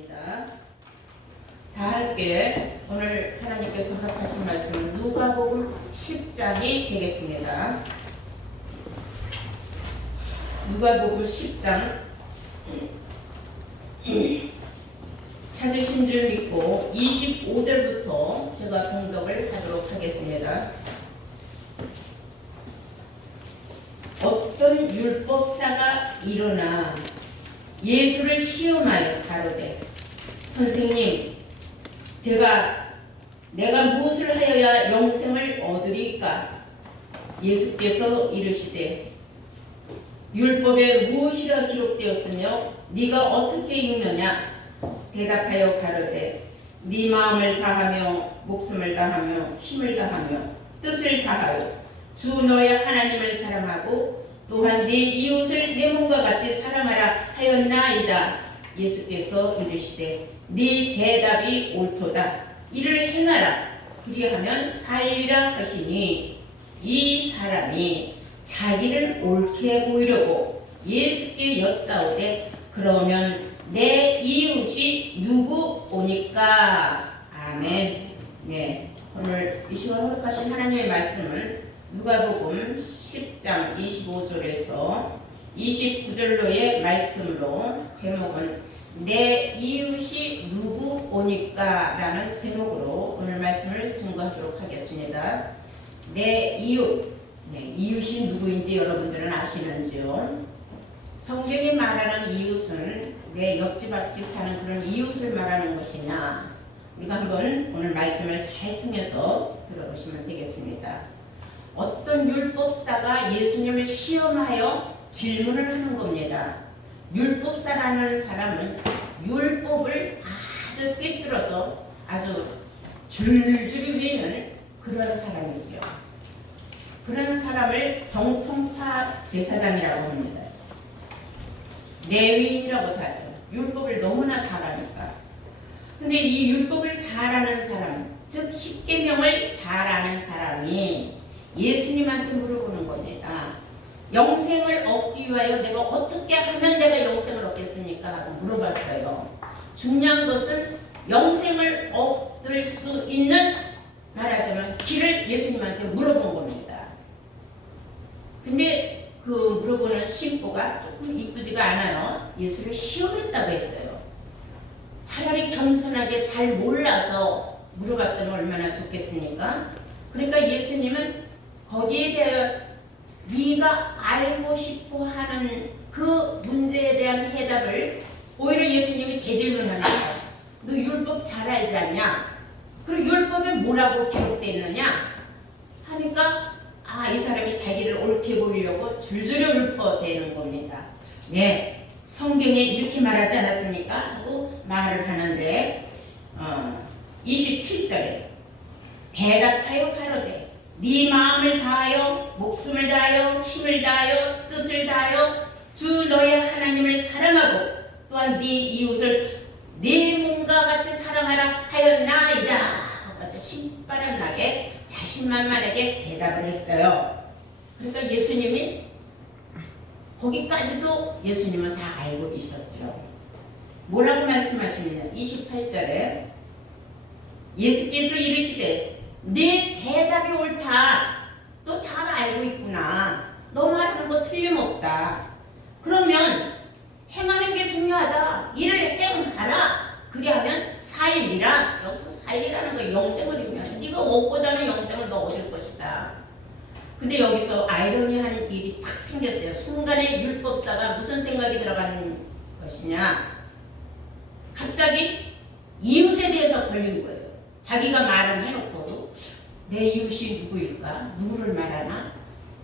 하겠습니다. 다 함께 오늘 하나님께서 허락하신 말씀은 누가복음 10장이 되겠습니다. 누가복음 10장 찾으신 줄 믿고 25절부터 제가 봉독을 하도록 하겠습니다. 어떤 율법사가 일어나 예수를 시험하여 가로되 선생님, 내가 무엇을 하여야 영생을 얻으리까? 예수께서 이르시되 율법에 무엇이라 기록되었으며 네가 어떻게 읽느냐? 대답하여 가로되 네 마음을 다하며 목숨을 다하며 힘을 다하며 뜻을 다하여 주 너의 하나님을 사랑하고 또한 네 이웃을 내 몸과 같이 사랑하라 하였나이다. 예수께서 이르시되 네 대답이 옳도다. 이를 행하라. 그리하면 살리라 하시니 이 사람이 자기를 옳게 보이려고 예수께 여짜오되 그러면 내 이웃이 누구 오니까? 아멘. 네, 오늘 이 시간 허락하신 하나님의 말씀을 누가복음 10장 25절에서 29절로의 말씀으로 제목은 내 이웃이 누구 오니까? 라는 제목으로 오늘 말씀을 증거하도록 하겠습니다. 내 이웃, 이웃이 누구인지 여러분들은 아시는지요? 성경이 말하는 이웃은 내 옆집 앞집 사는 그런 이웃을 말하는 것이냐? 우리가 한번 오늘 말씀을 잘 통해서 들어보시면 되겠습니다. 어떤 율법사가 예수님을 시험하여 질문을 하는 겁니다. 율법사라는 사람은 율법을 아주 꿰뚫어서 아주 줄줄이 외우는 그런 사람이죠. 그런 사람을 정통파 제사장이라고 합니다. 레위인이라고도 하죠. 율법을 너무나 잘하니까. 근데 이 율법을 잘하는 사람, 즉 십계명을 잘하는 사람이 예수님한테 물어보는 겁니다. 영생을 얻기 위하여 내가 어떻게 하면 내가 영생을 얻겠습니까? 하고 물어봤어요. 중요한 것은 영생을 얻을 수 있는, 말하자면 길을 예수님한테 물어본 겁니다. 근데 그 물어보는 심보가 조금 이쁘지가 않아요. 예수를 시험했다고 했어요. 차라리 겸손하게 잘 몰라서 물어봤더니 얼마나 좋겠습니까? 그러니까 예수님은 거기에 대하여 네가 알고 싶어 하는 그 문제에 대한 해답을 오히려 예수님이 대질문합니다. 너 율법 잘 알지 않냐? 그리고 율법에 뭐라고 기록되어 있느냐? 하니까 이 사람이 자기를 옳게 보이려고 줄줄이 읊어대는 겁니다. 네, 성경에 이렇게 말하지 않았습니까? 하고 말을 하는데 27절에 대답하여 가로되 네 마음을 다하여 목숨을 다하여 힘을 다하여 뜻을 다하여 주 너의 하나님을 사랑하고 또한 네 이웃을 네 몸과 같이 사랑하라 하였나이다. 아주 신바람 나게 자신만만하게 대답을 했어요. 그러니까 예수님이 거기까지도 예수님은 다 알고 있었죠. 뭐라고 말씀하십니까? 28절에 예수께서 이르시되 네 대답이 옳다. 너 잘 알고 있구나. 너 말하는 거 틀림없다. 그러면 행하는 게 중요하다. 이를 행하라. 그리하면 살리라. 여기서 살리라는 거 영생을 의미하는, 네가 먹고자 하는 영생을 너 얻을 것이다. 근데 여기서 아이러니한 일이 탁 생겼어요. 순간에 율법사가 무슨 생각이 들어가는 것이냐. 갑자기 이웃에 대해서 걸린 거예요. 자기가 말은 해놓고 내 이웃이 누구일까? 누구를 말하나?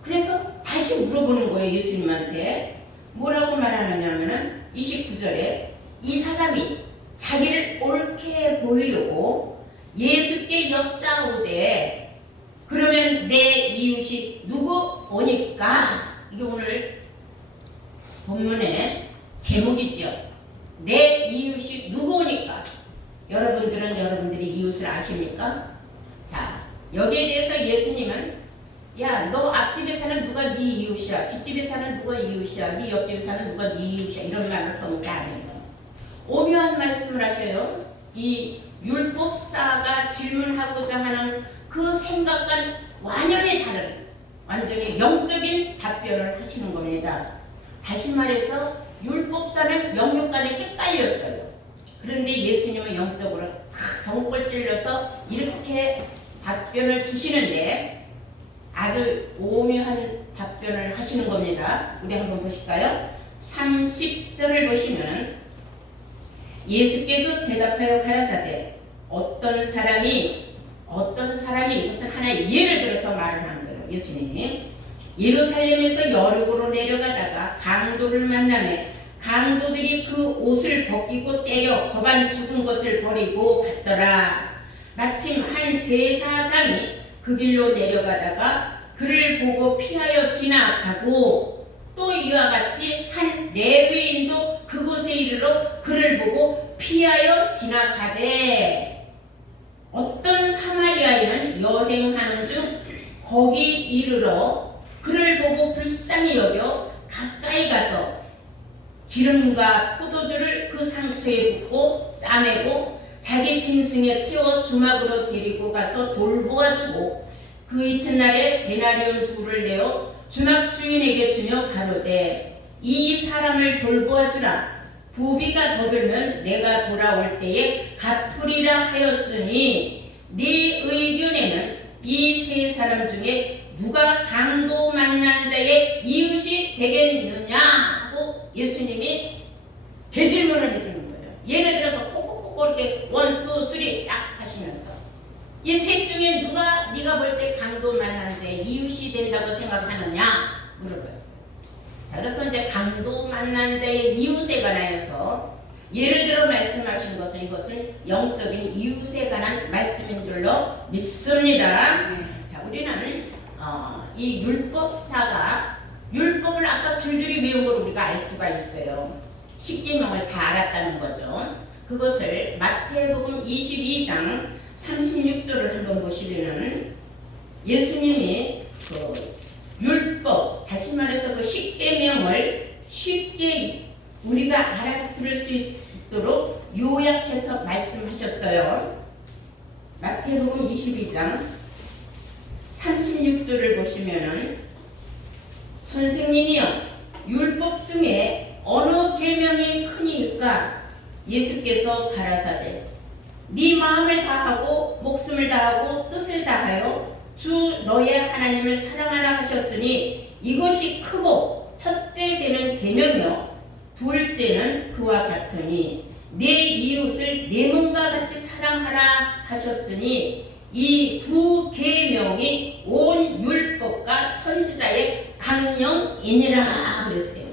그래서 다시 물어보는 거예요. 예수님한테. 뭐라고 말하느냐면은 29절에 이 사람이 자기를 옳게 보이려고 예수께 여짜오되 그러면 내 이웃이 누구 오니까? 이게 오늘 본문의 제목이지요. 내 이웃이 누구 오니까? 여러분들은 여러분들이 이웃을 아십니까? 자, 여기에 대해서 예수님은 야, 너 앞집에 사는 누가 네 이웃이야? 뒷집에 사는 누가 이웃이야? 네 옆집에 사는 누가 네 이웃이야? 이런 말을 하는 게 아니에요. 오묘한 말씀을 하셔요. 이 율법사가 질문하고자 하는 그 생각과는 완전히 다른, 완전히 영적인 답변을 하시는 겁니다. 다시 말해서 율법사는 영육간에 헷갈렸어요. 그런데 예수님은 영적으로 탁 정복을 찔러서 이렇게 답변을 주시는데 아주 오묘한 답변을 하시는 겁니다. 우리 한번 보실까요? 30절을 보시면 예수께서 대답하여 가라사대 어떤 사람이 이것은 하나의 예를 들어서 말을 하는 거예요. 예수님이 예루살렘에서 여리고로 내려가다가 강도를 만나매 강도들이 그 옷을 벗기고 때려 거반 죽은 것을 버리고 갔더라. 마침 한 제사장이 그 길로 내려가다가 그를 보고 피하여 지나가고 또 이와 같이 한 레위인도 그곳에 이르러 그를 보고 피하여 지나가되 어떤 사마리아인은 여행하는 중 거기 이르러 그를 보고 불쌍히 여겨 가까이 가서 기름과 포도주를 그 상처에 붓고 싸매고 자기 짐승에 태워 주막으로 데리고 가서 돌보아주고 그 이튿날에 데나리온 둘을 내어 주막 주인에게 주며 가로되 이 사람을 돌보아주라. 부비가 더 들면 내가 돌아올 때에 갚으리라 하였으니 네 의견에는 이 세 사람 중에 누가 강도 만난 자의 이웃이 되겠느냐 하고 예수님이 대질문을 해주는 거예요. 예를 들어서 꼭꼭꼭 이렇게 1, 2, 3 딱 하시면서 이 셋 중에 누가 네가 볼 때 강도 만난 자의 이웃이 된다고 생각하느냐 물어봤어요. 자, 그래서 이제 강도 만난 자의 이웃에 관하여서 예를 들어 말씀하신 것은 이것은 영적인 이웃에 관한 말씀인 줄로 믿습니다. 자, 우리는 이 율법사가 율법을 아까 줄줄이 외운 걸 우리가 알 수가 있어요. 십계명을 다 알았다는 거죠. 그것을 마태복음 22장 36절을 한번 보시면은 예수님이 그 율법, 다시 말해서 그 십계명을 쉽게 우리가 알아들을 수 있도록 요약해서 말씀하셨어요. 마태복음 22장 36절을 보시면은 선생님이여 율법 중에 어느 계명이 크니까 예수께서 가라사대 네 마음을 다하고 목숨을 다하고 뜻을 다하여 주 너의 하나님을 사랑하라 하셨으니 이것이 크고 첫째 되는 계명이요 둘째는 그와 같으니 내 이웃을 내 몸과 같이 사랑하라 하셨으니 이 두 계명이 온 율법과 선지자의 강령이니라 그랬어요.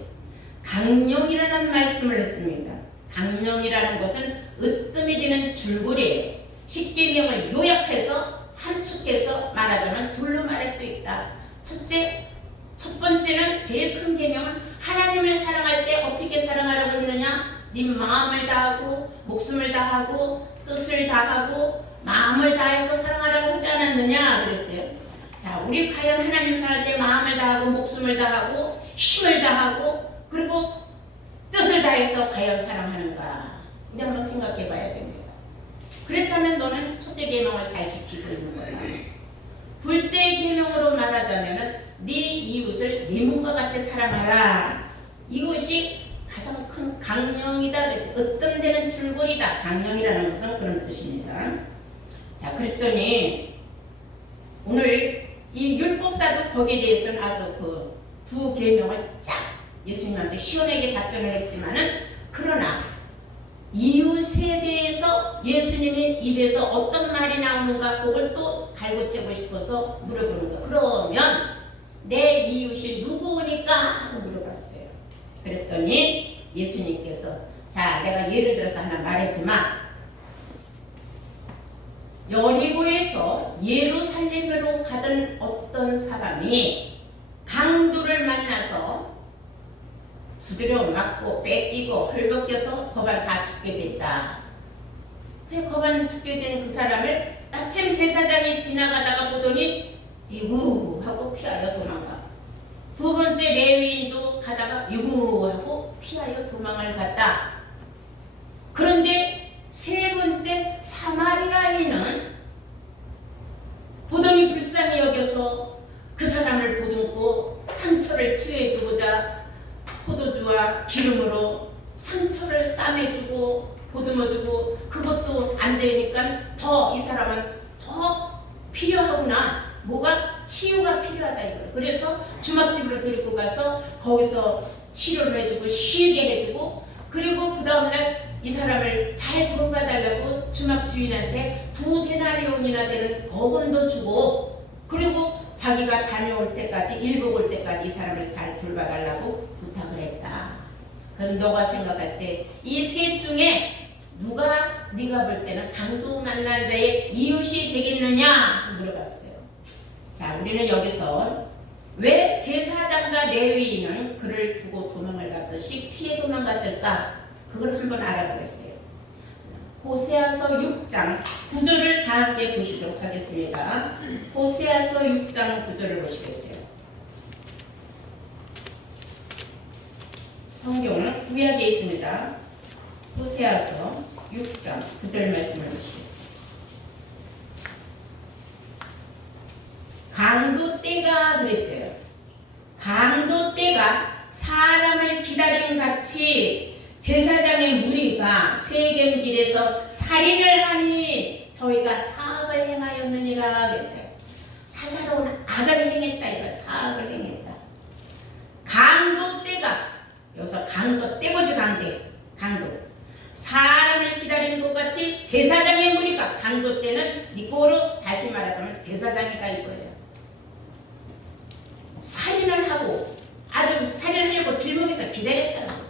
강령이라는 말씀을 했습니다. 강령이라는 것은 으뜸이 되는 줄거리예요. 십계명을 요약해서 함축해서 말하자면 둘로 말할 수 있다. 첫 번째는 제일 큰 계명은 하나님을 사랑할 때 어떻게 사랑하라고 했느냐? 네 마음을 다하고 목숨을 다하고 뜻을 다하고 마음을 다해서 사랑하라고 하지 않았느냐 그랬어요. 자, 우리 과연 하나님 사랑할 때 마음을 다하고 목숨을 다하고 힘을 다하고 그리고 뜻을 다해서 과연 사랑하는가? 우리 한번 생각해 봐야 됩니다. 그랬다면 너는 첫째 계명을 잘 지키고 있는 거야. 둘째 계명으로 말하자면은 네 이웃을 네 몸과 같이 사랑하라. 이것이 가장 큰 강령이다. 그래서 으뜸되는 줄거리다. 강령이라는 것은 그런 뜻입니다. 자, 그랬더니 오늘 이 율법사도 거기에 대해서는 아주 그 두 계명을 쫙 예수님한테 시원하게 답변을 했지만은 그러나 이웃에 대해서 예수님의 입에서 어떤 말이 나오는가 그걸 또 갈고치고 싶어서 물어보는 거예요. 그러면 내 이웃이 누구니까 하고 물어봤어요. 그랬더니 예수님께서 자, 내가 예를 들어서 하나 말해주마. 여리고에서 예루살렘으로 가던 어떤 사람이 강도를 만나서 두드려 맞고 뺏기고 헐벗겨서 거반 다 죽게 됐다. 그 거반 죽게 된 그 사람을 마침 제사장이 지나가다가 보더니 이구 하고 피하여 도망가. 두 번째 레위인도 가다가 이구 하고 피하여 도망을 갔다. 그런데 세 번째 사마리아인은 보듬이 불쌍히 여겨서 그 사람을 보듬고 상처를 치유해주고자 포도주와 기름으로 상처를 싸매주고 보듬어주고, 그것도 안 되니까 더 이 사람은 더 필요하구나, 뭐가 치유가 필요하다 이거. 그래서 주막집으로 데리고 가서 거기서 치료를 해주고 쉬게 해주고, 그리고 그 다음날 이 사람을 잘 돌봐달라고 주막 주인한테 2데나리온이나 되는 거금도 주고, 그리고 자기가 다녀올 때까지, 일복 올 때까지 이 사람을 잘 돌봐달라고 부탁을 했다. 그럼 너가 생각했지? 이 셋 중에 누가 네가 볼 때는 강도 만난 자의 이웃이 되겠느냐 물어봤어요. 자, 우리는 여기서 왜 제사장과 레위인은 그를 두고 도망을 갔듯이 피해 도망갔을까? 그걸 한번 알아보겠어요. 호세아서 6장 9절을 다 함께 보시도록 하겠습니다. 호세아서 6장 9절을 보시겠어요. 성경은 구약에 있습니다. 호세아서 6장 9절 말씀을 보시겠습니다. 강도 때가 그랬어요. 강도 때가 사람을 기다림 같이 제사장의 무리가 세겜길에서 살인을 하니 저희가 사악을 행하였느니라 그랬어요. 사사로운 악을 행했다 이거. 사악을 행했다. 강도 때가, 여기서 강도 때고지, 강도 사람을 기다리는 것 같이 제사장의 무리가, 강도 때는 니꼬로 다시 말하자면 제사장이다 이거예요. 살인을 하고 아주 살인하려고 길목에서 기다렸다는 거예요.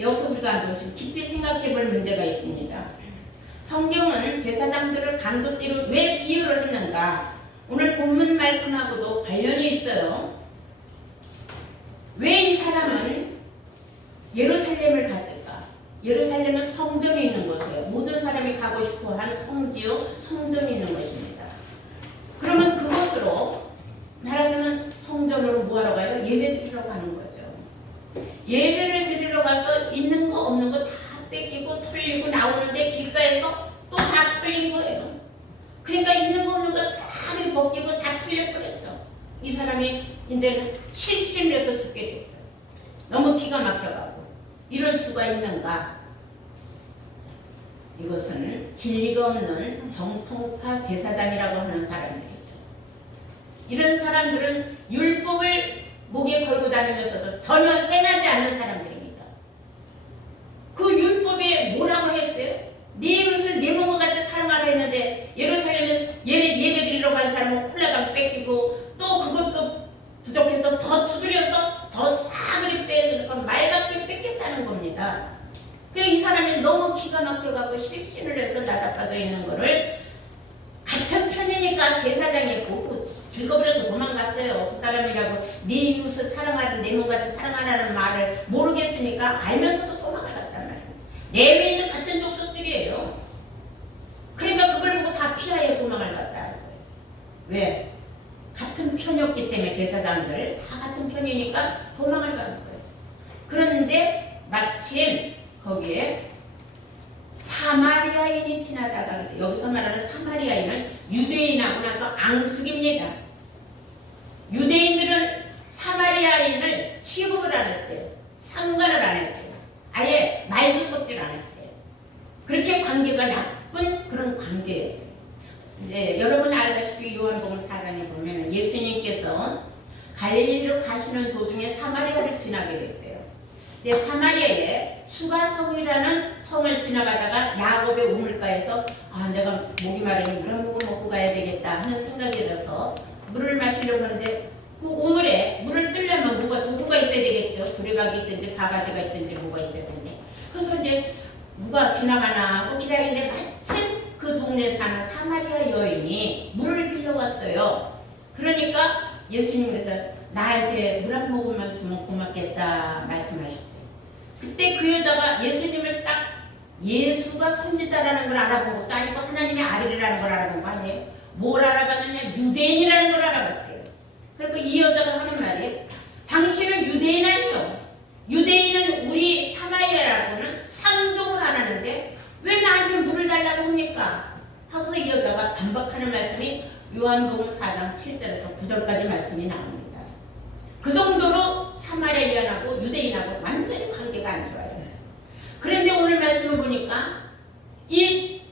여기서 우리가 한번 좀 깊이 생각해 볼 문제가 있습니다. 성경은 제사장들을 강도띠로 왜 비유를 했는가? 오늘 본문 말씀하고도 관련이 있어요. 왜 이 사람은 예루살렘을 갔을까? 예루살렘은 성전이 있는 곳이에요. 모든 사람이 가고 싶어 하는 성지요, 성전이 있는 것입니다. 그러면 그곳으로 말하자면 성전으로 뭐하러 가요? 예배 드리러 가는 거죠. 예배를 드리러 가서 있는 거 없는 거 다 뺏기고 털리고 나오는데 길가에서 또 다 털린 거예요. 그러니까 있는 거 없는 거 싹 벗기고 다 털려버렸어. 이 사람이 이제는 실신해서 죽게 됐어요. 너무 기가 막혀가고. 이럴 수가 있는가? 이것은 진리가 없는 정통파 제사장이라고 하는 사람들이죠. 이런 사람들은 율법을 목에 걸고 다니면서도 전혀 행하지 않는 사람들입니다. 그 율법에 뭐라고 했어요? 네 이웃을 내 몸과 같이 사랑하라 했는데 예루살렘에 예배 드리러 간 사람은 홀라당 뺏기고, 또 그것도 부족해서 더 두드려서 더 싸그리 빼고 말같게 뺏겠다는 겁니다. 이 사람이 너무 기가 막혀가고 실신을 해서 나자빠져 있는 거를 같은 편이니까 제사장이 보고 긁어버려서 도망갔어요. 그 사람이라고 네 이웃을 사랑하는, 내 몸같이 사랑하라는 말을 모르겠으니까 알면서도 도망을 갔단 말이에요. 레위인은 같은 족속들이에요. 그러니까 그걸 보고 다 피하여 도망을 갔다는 거예요. 왜? 같은 편이었기 때문에 제사장들 다 같은 편이니까 도망을 가는 거예요. 그런데 마침 거기에 사마리아인이 지나다가, 그래서 여기서 말하는 사마리아인은 유대인하고는 앙숙입니다. 유대인들은 사마리아인을 취급을 안 했어요. 상관을 안 했어요. 아예 말도 섞질 않았어요. 그렇게 관계가 나쁜 그런 관계였어요. 이제 여러분 알다시피 요한복음 4장에 보면 예수님께서 갈릴리로 가시는 도중에 사마리아를 지나게 됐어요. 근데 사마리아에 수가성이라는 성을 지나가다가 야곱의 우물가에서 내가 목이 마르니 물 한 모금 먹고 가야 되겠다 하는 생각이 들어서 물을 마시려고 하는데 그 우물에 물을 뜨려면 누구가 있어야 되겠죠. 두레박이 있든지 바가지가 있든지 뭐가 있어야 되는데, 그래서 이제 누가 지나가나 하고 기다리는데 마침 그 동네에 사는 사마리아 여인이 물을 빌려왔어요. 그러니까 예수님께서 나한테 물 한 모금만 주면 고맙겠다 말씀하셨어요. 그때 그 여자가 예수님을 딱 예수가 선지자라는 걸 알아본 것도 아니고 하나님의 아들이라는 걸 알아본 거 아니에요? 뭘 알아봤느냐? 유대인이라는 걸 알아봤어요. 그리고 이 여자가 하는 말이, 당신은 유대인 아니요, 유대인은 우리 사마리아라고는 상종을 안 하는데 왜 나한테 물을 달라고 합니까? 하고서 이 여자가 반박하는 말씀이 요한복음 4장 7절에서 9절까지 말씀이 나옵니다. 그 정도로 사마리아인하고 유대인하고 완전히 관계가 안 좋아요. 그런데 오늘 말씀을 보니까 이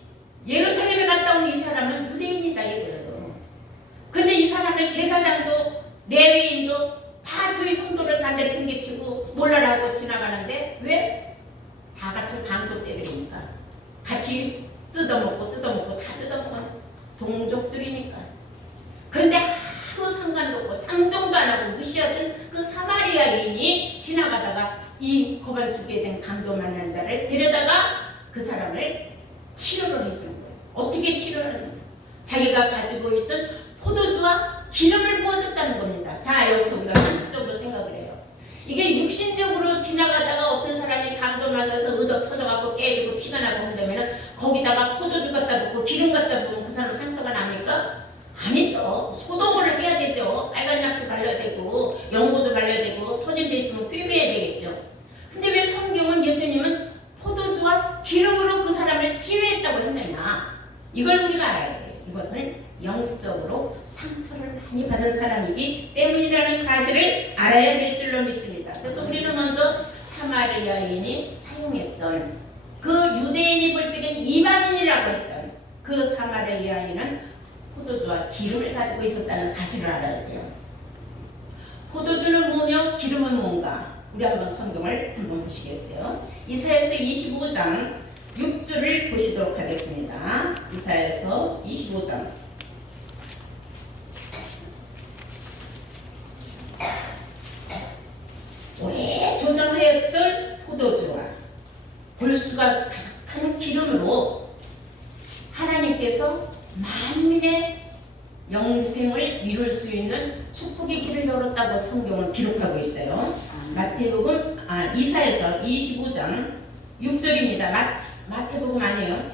예루살렘에 갔다 온 이 사람은 유대인이다 이거예요. 근데 이 사람을 제사장도 레위인도 다 저희 성도를 다 내팽개치고 몰라라고 지나가는데 왜? 다 같은 강도떼들이니까 같이 뜯어먹고 다 뜯어먹은 동족들이니까. 그런데 아무 상관도 없고 상종도 안 하고 무시하던 그 사마리아인이 지나가다가 이 고발 죽게 된 강도 만난 자를 데려다가 그 사람을 치료를 해주는 거예요. 어떻게 치료를 하는 거예요? 자기가 가지고 있던 포도주와 기름을 부어줬다는 겁니다. 자, 여기서 우리가 현실적으로 생각을 해요. 이게 육신적으로 지나가다가 어떤 사람이 강도 만나서 의덕 터져갖고 깨지고 피가 나고 한다면 거기다가 포도주 갖다 붓고 기름 갖다 부으면 그 사람 상처가 납니까? 아니죠. 소독을 해야 되죠. 빨간 약도 발라야 되고 연고도 발라야 되고 터진 데 있으면 꿰매야 되겠죠. 근데 왜 성경은 예수님은 포도주와 기름으로 그 사람을 치유했다고 했느냐? 이걸 우리가 알아야 돼요. 이것은 영적으로 상처를 많이 받은 사람이기 때문이라는 사실을 알아야 될 줄로 믿습니다. 그래서 우리는 먼저 사마리아인이 사용했던 그 유대인이 볼 적은 이방인이라고 했던 그 사마리아인은 포도주와 기름을 가지고 있었다는 사실을 알아야 돼요. 포도주는 뭐며 기름은 뭔가? 우리 한번 성경을 한번 보시겠어요? 이사야서 25장 6절을 보시도록 하겠습니다. 이사야서 25장 오래 저장하였던 포도주와 골수가 가득한 기름으로 하나님께서 만민의 영생을 이룰 수 있는 축복의 길을 열었다고 성경은 기록하고 있어요. 마태복음 이사야서 25장 6절입니다. 마태복음 아니에요.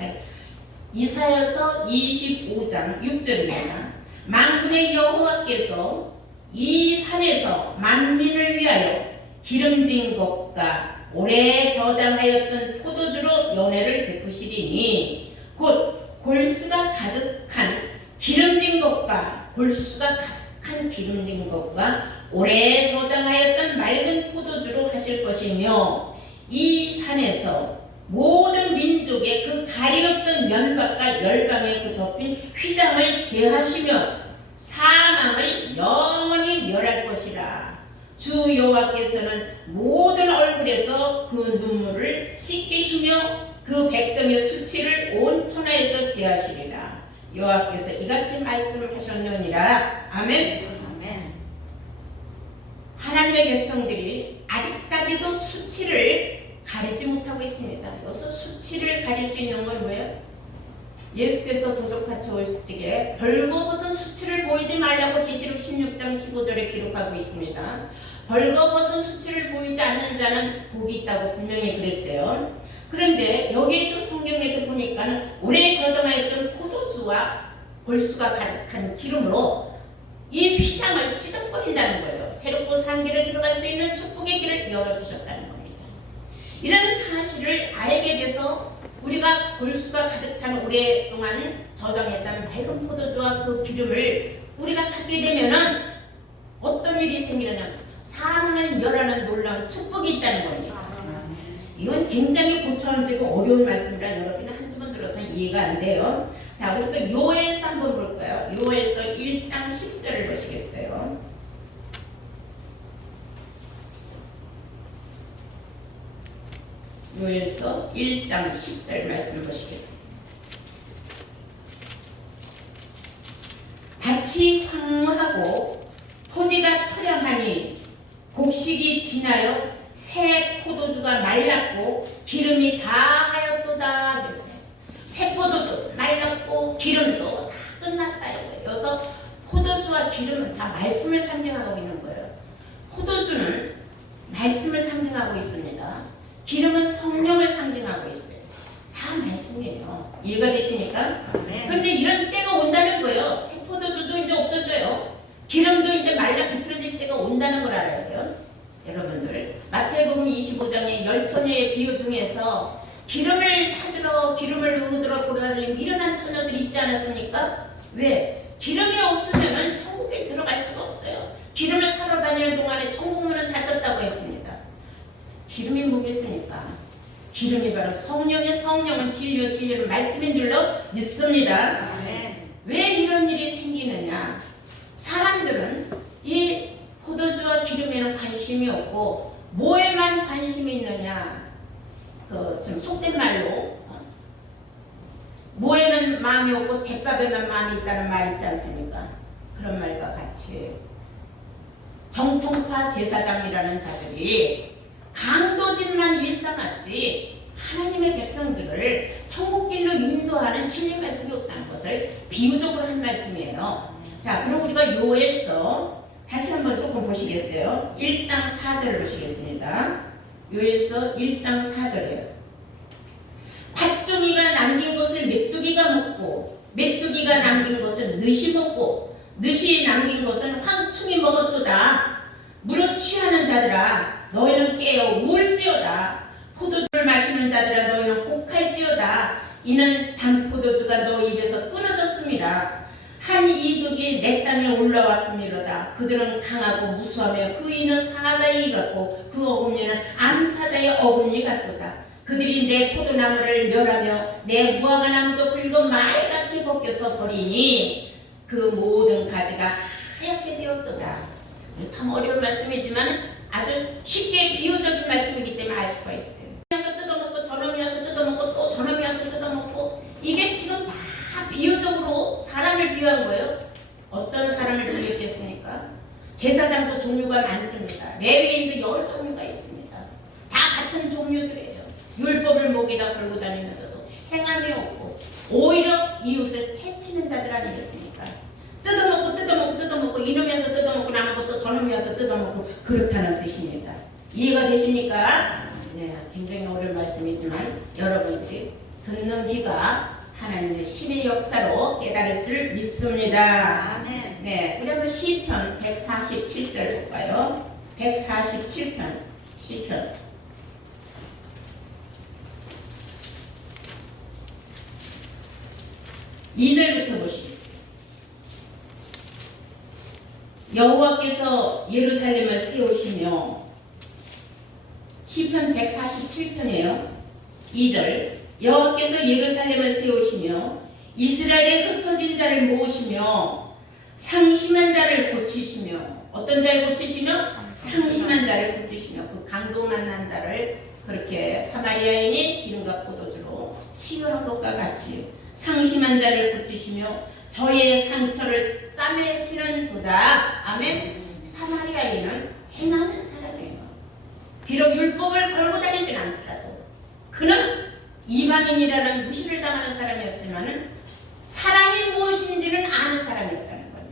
이사야서 25장 6절입니다. 만군의 여호와께서 이 산에서 만민을 위하여 기름진 것과 오래 저장하였던 포도주로 연회를 베푸시리니 곧 골수가 가득한 기름진 것과 골수가 가득한 기름진 것과 오래 저장하였던 맑은 포도주로 하실 것이며 이 산에서 모든 민족의 그 가리었던 면박과 열방의 그 덮인 휘장을 제하시며 사망을 영원히 멸할 것이라. 주 여호와께서는 모든 얼굴에서 그 눈물을 씻기시며 그 백성의 수치를 온 천하에서 제하시리라. 여호와께서 이같이 말씀하셨느니라. 아멘. 아멘. 하나님의 백성들이 아직까지도 수치를 가리지 못하고 있습니다. 여기서 수치를 가릴 수 있는 건 뭐예요? 예수께서 도적같이 오실 적에 벌거벗은 수치를 보이지 말라고 계시록 16장 15절에 기록하고 있습니다. 벌거벗은 수치를 보이지 않는 자는 복이 있다고 분명히 그랬어요. 그런데 여기에도 성경에도 보니까는 오래 저장하였던 포도주와 골수가 가득한 기름으로 이 휘장을 찢어버린다는 거예요. 새롭고 산 길을 들어갈 수 있는 축복의 길을 열어주셨다는 겁니다. 이런 사실을 알게 돼서 우리가 골수가 가득 찬 오랫동안 저장했던 맑은 포도주와 그 기름을 우리가 갖게 되면은 어떤 일이 생기느냐? 사망을 멸하는 놀라운 축복이 있다는 겁니다. 이건 굉장히 고차원적이고 어려운 말씀이라 여러분이 한두 번 들어서 이해가 안 돼요. 자, 우리 또 요엘서 한번 볼까요? 요엘서 1장 10절을 보시겠어요? 요엘서 1장 10절 말씀을 보시겠습니다. 밭이 황무하고 토지가 처량하니 곡식이 지나여 새 포도주가 말랐고 기름이 다하였도다. 새 포도주 말랐고 기름도 다 끝났다. 여기서 포도주와 기름은 다 말씀을 상징하고 있는 거예요. 포도주는 말씀을 상징하고 있습니다. 기름은 성령을 상징하고 있어요. 다 말씀이에요. 이해가 되시니까? 그런데 이런 때가 온다는 거예요. 새 포도주도 이제 없어져요. 기름도 이제 말라 비틀어질 때가 온다는 걸 알아야 돼요. 여러분들 마태복음 25장의 10처녀의 비유 중에서 기름을 찾으러 기름을 얻으러 돌아다니는 미련한 처녀들이 있지 않았습니까? 왜? 기름이 없으면 천국에 들어갈 수가 없어요. 기름을 사러 다니는 동안에 천국 문은 닫혔다고 했습니다. 기름이 뭐겠습니까? 기름이 바로 성령은 진리요 진리는 말씀인 줄로 믿습니다. 왜 이런 일이 생기느냐? 사람들은 이 포도주와 기름에는 관심이 없고 뭐에만 관심이 있느냐? 좀 속된 말로 뭐에는 마음이 없고 잿밥에만 마음이 있다는 말이 있지 않습니까? 그런 말과 같이 정통파 제사장이라는 자들이 강도질만 일삼았지 하나님의 백성들을 천국길로 인도하는 진리 말씀이 없다는 것을 비유적으로 한 말씀이에요. 자, 그럼 우리가 요엘서 다시 한번 조금 보시겠어요? 1장 4절을 보시겠습니다. 요엘서 1장 4절이에요. 팥종이가 남긴 것을 메뚜기가 먹고 메뚜기가 남긴 것을 느시 먹고 느시 남긴 것은 황충이 먹었도다. 무릇 취하는 자들아 너희는 깨어 울지어다. 포도주를 마시는 자들아 너희는 곡할지어다. 이는 단 포도주가 너희 입에서 끊어졌습니다. 한 이족이 내 땅에 올라왔음이로다. 그들은 강하고 무수하며 그 이는 사자의 이 같고 그 어금니는 암사자의 어금니 같도다. 그들이 내 포도나무를 멸하며 내 무화과나무도 붉은 말같이 벗겨서 버리니 그 모든 가지가 하얗게 되었도다. 참 어려운 말씀이지만 아주 쉽게 비유적인 말씀이기 때문에 알 수가 있어요. 와서 뜯어먹고 저놈이 와서 뜯어먹고 또 저놈이 와서 뜯어먹고 이게 지금 다 비유적으로 사람을 비유한 거예요. 어떤 사람을 비유했겠습니까? 제사장도 종류가 많습니다. 레위인도 여러 종류가 있습니다. 다 같은 종류들이에요. 율법을 목에다 걸고 다니면서도 행함이 없고 오히려 이웃을 해치는 자들 아니겠습니까? 뜯어먹고 이놈이 와서 뜯어먹고 남은 것도 저놈이 와서 뜯어먹고 그렇다는 뜻입니다. 이해가 되십니까? 네, 굉장히 어려운 말씀이지만 여러분들이 듣는 귀가 하나님의 신의 역사로 깨달을 줄 믿습니다. 아멘. 네, 우리 한번 시편 147절 볼까요? 147편 시편 2절부터 보시겠어요. 여호와께서 예루살렘을 세우시며 시편 147편이에요. 2절 여호와께서 예루살렘을 세우시며 이스라엘의 흩어진 자를 모으시며 상심한 자를 고치시며 어떤 자를 고치시며 상심한 자를 고치시며 그 강도 만난 자를 그렇게 사마리아인이 기름과 포도주로 치유한 것과 같이 상심한 자를 고치시며 저의 상처를 싸매시는 도다. 아멘. 사마리아인은 행하는 사람이에요. 비록 율법을 걸고 다니진 않더라도 그는 이방인이라는 무시를 당하는 사람이었지만은 사랑이 무엇인지는 아는 사람이었다는 거예요.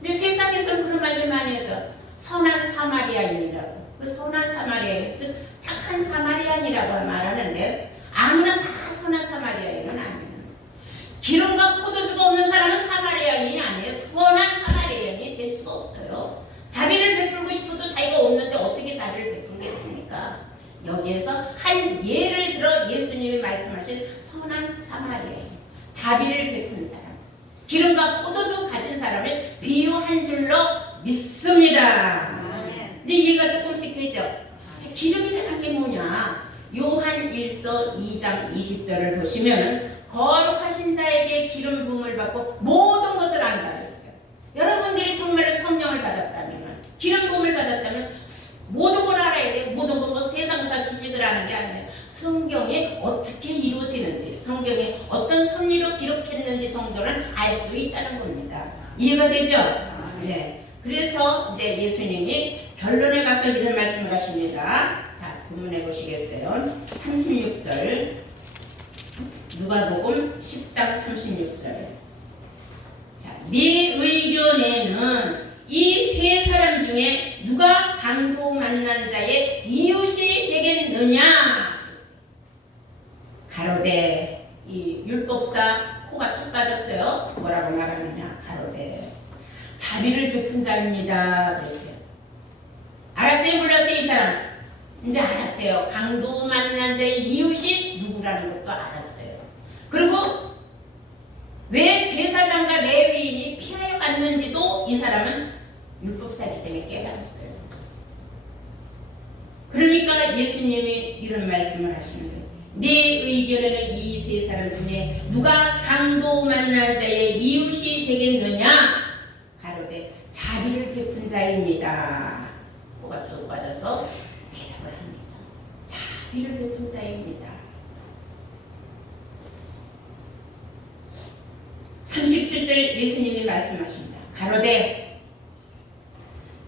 근데 세상에서는 그런 말들 많이 하죠. 선한 사마리아인이라고. 그 선한 사마리아인, 즉 착한 사마리아인이라고 말하는데 아무나 다 선한 사마리아인은 아니에요. 기름과 포도주가 없는 사람은 사마리아인이 아니에요. 선한 사마리아인이 될 수가 없어요. 자비를 베풀고 싶어도 자기가 없는데 어떻게 자비를 베풀겠습니까? 여기에서 한 예를 들어 예수님이 말씀하신 선한 사마리아인, 자비를 베푸는 사람, 기름과 포도주 가진 사람을 비유한 줄로 믿습니다. 근데 이해가 조금씩 되죠? 자, 기름이라는 게 뭐냐? 요한 1서 2장 20절을 보시면 거룩하신 자에게 기름 부음을 받고 모든 것을 안다 했어요. 여러분들이 정말 성령을 받았다면, 기름 부음을 받았다면 모든 걸 알아야 돼요. 모든 건 뭐 세상사 지식을 아는 게 아니에요. 성경이 어떻게 이루어지는지, 성경이 어떤 섭리로 기록했는지 정도는 알 수 있다는 겁니다. 이해가 되죠? 네. 그래서 이제 예수님이 결론에 가서 이런 말씀을 하십니다. 자, 본문해 보시겠어요? 36절. 누가복음 10장 36절. 자, 네 의견에는 이 세 사람 중에 누가 강도 만난 자의 이웃이 되겠느냐? 가로되 이 율법사 코가 쭉 빠졌어요. 뭐라고 말하느냐? 가로되 자비를 베푼 자입니다. 그랬어요. 알았어요? 몰랐어요? 들었어요. 이 사람 이제 알았어요. 강도 만난 자의 이웃이 누구라는 것도 알았어요. 그리고 왜 제사장과 레위인이 피하여 갔는지도 이 사람은 율법사기 때문에 깨달았어요. 그러니까 예수님이 이런 말씀을 하시는 거예요. 내 의견에는 이 세 사람 중에 누가 강도 만난 자의 이웃이 되겠느냐? 가로되 자비를 베푼 자입니다. 코가 쭉 빠져서 대답을 합니다. 자비를 베푼 자입니다. 37절 예수님이 말씀하십니다. 가로되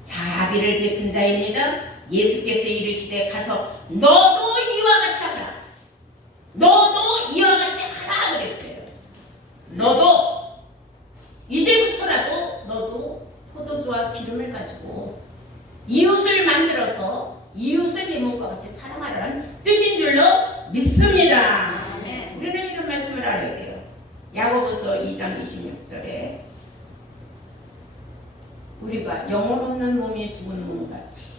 자비를 베푼 자입니다. 예수께서 이르시되 가서 너도 이와 같이 하라. 너도 이와 같이 하라 그랬어요. 너도 이제부터라도 너도 포도주와 기름을 가지고 이웃을 만들어서 이웃을 내 몸과 같이 사랑하라는 뜻인 줄로 믿습니다. 우리는 이런 말씀을 알아야 돼요. 야고보서 2장 26절에 우리가 영혼 없는 몸이 죽은 몸같이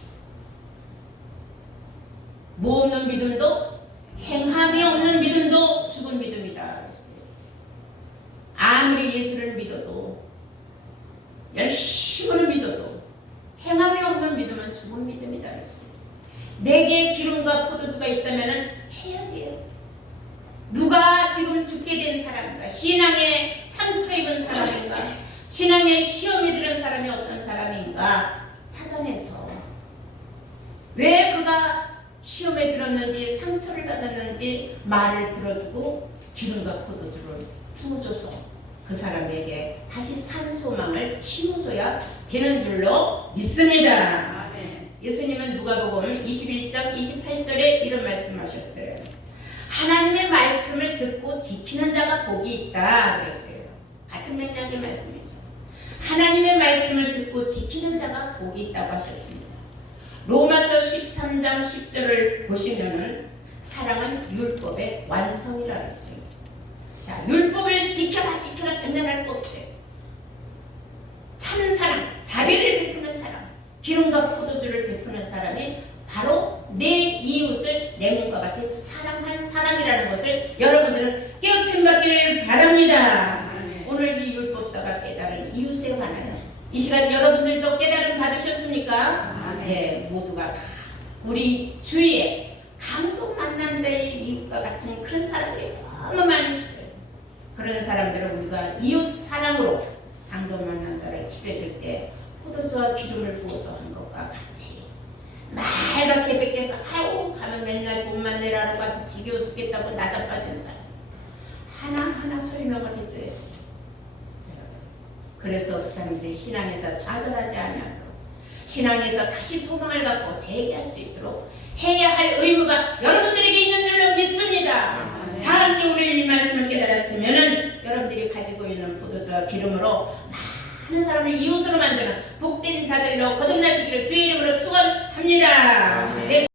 뭐 없는 믿음도 행함이 없는 믿음도 죽은 믿음이다 그랬어요. 아무리 예수를 믿어도 열심히 믿어도 행함이 없는 믿음은 죽은 믿음이다 그랬어요. 내게 기름과 포도주가 있다면 해야 돼요. 누가 지금 죽게 된 사람인가? 신앙에 상처 입은 사람인가? 신앙에 시험이 들은 사람이 어떤 사람인가? 찾아내서 왜 그가 시험에 들었는지 상처를 받았는지 말을 들어주고 기름과 포도주를 부어줘서 그 사람에게 다시 산소망을 심어줘야 되는 줄로 믿습니다. 예수님은 누가복음 21장 28절에 이런 말씀하셨어요. 하나님의 말씀을 듣고 지키는 자가 복이 있다 그랬어요. 같은 맥락의 말씀이죠. 하나님의 말씀을 듣고 지키는 자가 복이 있다고 하셨습니다. 로마서 13장 10절을 보시면은 사랑은 율법의 완성이라 했어요. 자, 율법을 지켜라 끝내갈 거 없어요. 참 사랑, 자비를 베푸는 사람, 기름과 포도주를 베푸는 사람이 바로 내 이웃을 내 몸과 같이 사랑한 사람이라는 것을 여러분들은 깨우침 받기를 바랍니다. 오늘 이 율법사가 깨달은 이웃에 관하여 이 시간 여러분들도 깨달음 받으셨습니까? 네, 모두가 다 우리 주위에 강도 만난 자의 이웃과 같은 그런 사람들이 너무 많이 있어요. 그런 사람들은 우리가 이웃 사랑으로 강도 만난 자를 지켜줄 때 포도주와 기름을 부어서 한 것과 같이 말갛게 뺏겨서 아유 가면 맨날 돈만 내라고 같이 지겨워 죽겠다고 나자빠지는 사람 하나하나 설명을 해줘야지. 그래서 그 사람들이 신앙에서 좌절하지 않도록 신앙에서 다시 소망을 갖고 재기할 수 있도록 해야 할 의무가 여러분들에게 있는 줄로 믿습니다. 다 함께 우리 이 말씀을 깨달았으면은 여러분들이 가지고 있는 포도주와 기름으로 많은 사람을 이웃으로 만드는 복된 자들로 거듭나시기를 주의 이름으로 축원합니다.